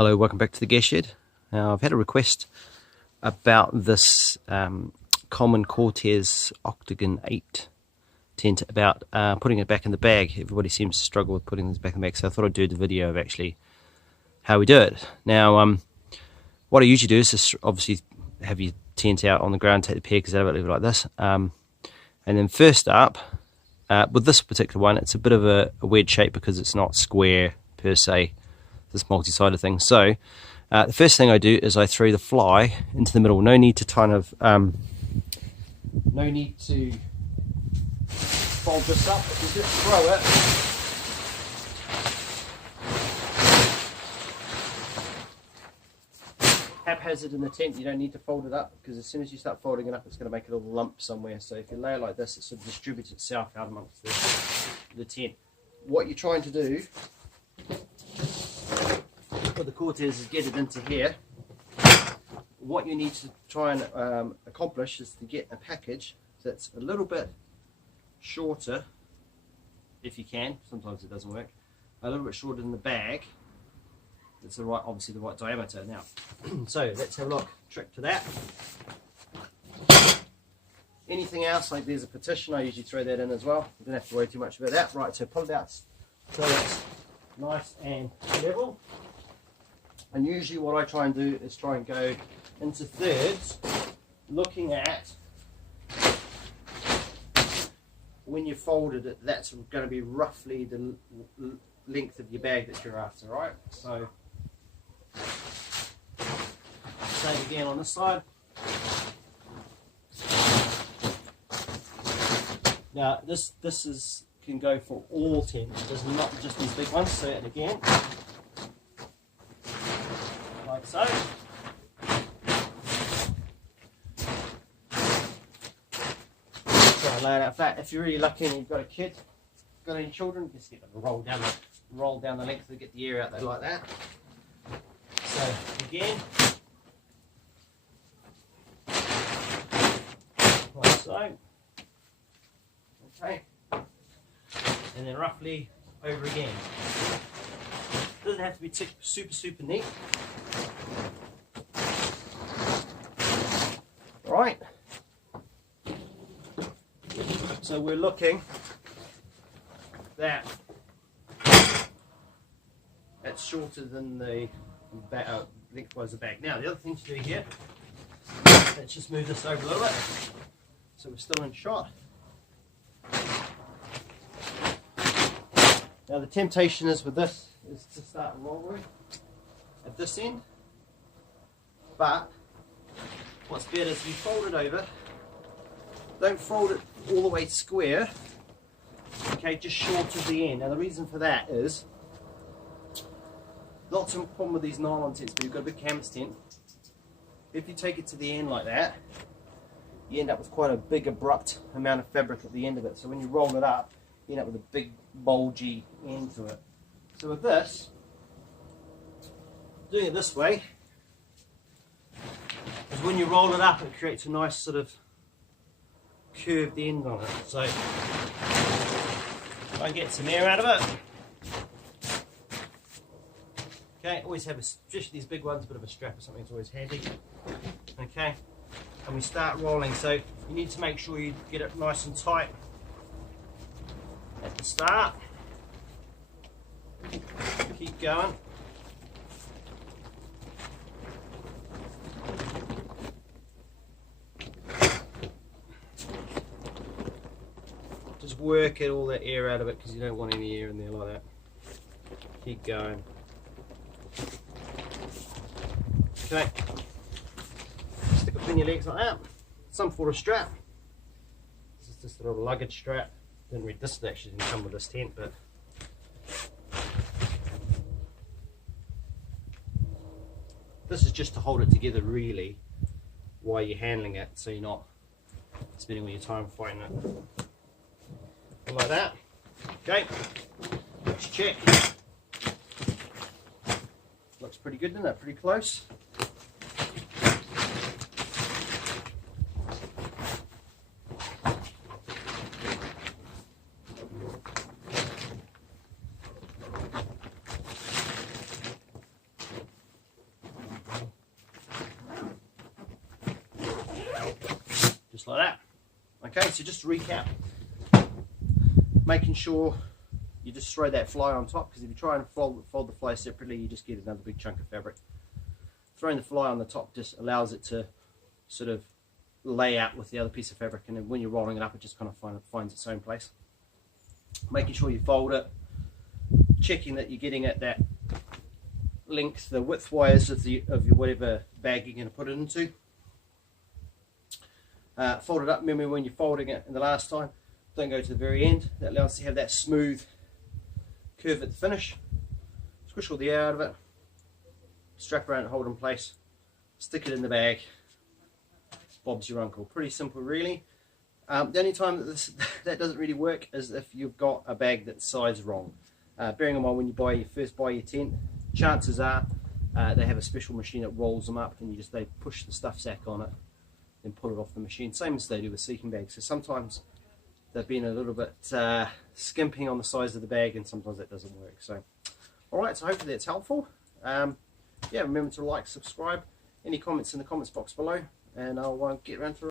Hello, welcome back to the Gear Shed. Now, I've had a request about this Coleman Cortez octagon 8 tent, about putting it back in the bag. Everybody seems to struggle with putting this back in the bag, so I thought I'd do the video of actually how we do it. Now, what I usually do is just obviously have your tent out on the ground, take the pegs out of it, leave it like this. And then first up, with this particular one, it's a bit of a weird shape because it's not square per se, this multi-sided thing. So the first thing I do is I throw the fly into the middle. No need to kind of no need to fold this up. If you just throw it haphazard in the tent, you don't need to fold it up, because as soon as you start folding it up, it's going to make a little lump somewhere. So if you lay it like this, it sort of distributes itself out amongst the tent. What you're trying to do with the Cortez is get it into here. What you need to try and accomplish is to get a package that's a little bit shorter, if you can. Sometimes it doesn't work. A little bit shorter than the bag. It's the right, obviously the right diameter. Now, so let's have a look. Trick to that. Anything else, like there's a partition, I usually throw that in as well. You don't have to worry too much about that. Right, so pull it out so it's nice and level. And usually what I try and do is try and go into thirds, looking at when you folded it, that's going to be roughly the length of your bag that you're after, right? So, same again on this side. Now this can go for all tents, there's not just these big ones. So, and again, like so. Try and lay it out flat. If you're really lucky and you've got a kid, got any children, just get them to roll down the length to get the air out there like that. So again, like so. Okay, and then roughly over again. Doesn't have to be super neat. Right. So we're looking that it's shorter than the lengthwise of the bag. Now the other thing to do here, let's just move this over a little bit so we're still in shot. Now the temptation is with this is to start rolling at this end, but what's better is if you fold it over, don't fold it all the way square, okay, just short of the end. Now the reason for that is, lots of problem with these nylon tents, but you've got a big canvas tent. If you take it to the end like that, you end up with quite a big abrupt amount of fabric at the end of it. So when you roll it up, you end up with a big bulgy end to it. So with this, doing it this way, is when you roll it up, it creates a nice sort of curved end on it. So try and get some air out of it. Okay, always have especially these big ones, a bit of a strap or something is always handy. Okay, and we start rolling. So you need to make sure you get it nice and tight at the start. Keep going. Just work all that air out of it, because you don't want any air in there like that. Keep going. Okay. Stick it between your legs like that. Some sort of strap. This is just a little luggage strap. Didn't read this, actually didn't come with this tent, but this is just to hold it together really while you're handling it, so you're not spending all your time fighting it. Like that. Okay, let's check. Looks pretty good, doesn't it? Pretty close. Okay, so just to recap, making sure you just throw that fly on top, because if you try and fold the fly separately, you just get another big chunk of fabric. Throwing the fly on the top just allows it to sort of lay out with the other piece of fabric, and then when you're rolling it up, it just kind of finds its own place. Making sure you fold it, checking that you're getting at that length, the width wise of your whatever bag you're going to put it into. Fold it up. Remember, when you're folding it in the last time, don't go to the very end. That allows us to have that smooth curve at the finish. Squish all the air out of it, strap around and hold in place, stick it in the bag. Bob's your uncle. Pretty simple, really. The only time that doesn't really work is if you've got a bag that's sized wrong. Bearing in mind, when you first buy your tent, chances are they have a special machine that rolls them up, and they push the stuff sack on it, then pull it off the machine. Same as they do with sleeping bags. So sometimes they've been a little bit skimping on the size of the bag, and sometimes that doesn't work. So, alright, so hopefully that's helpful. Yeah, remember to like, subscribe, any comments in the comments box below, and I'll get around to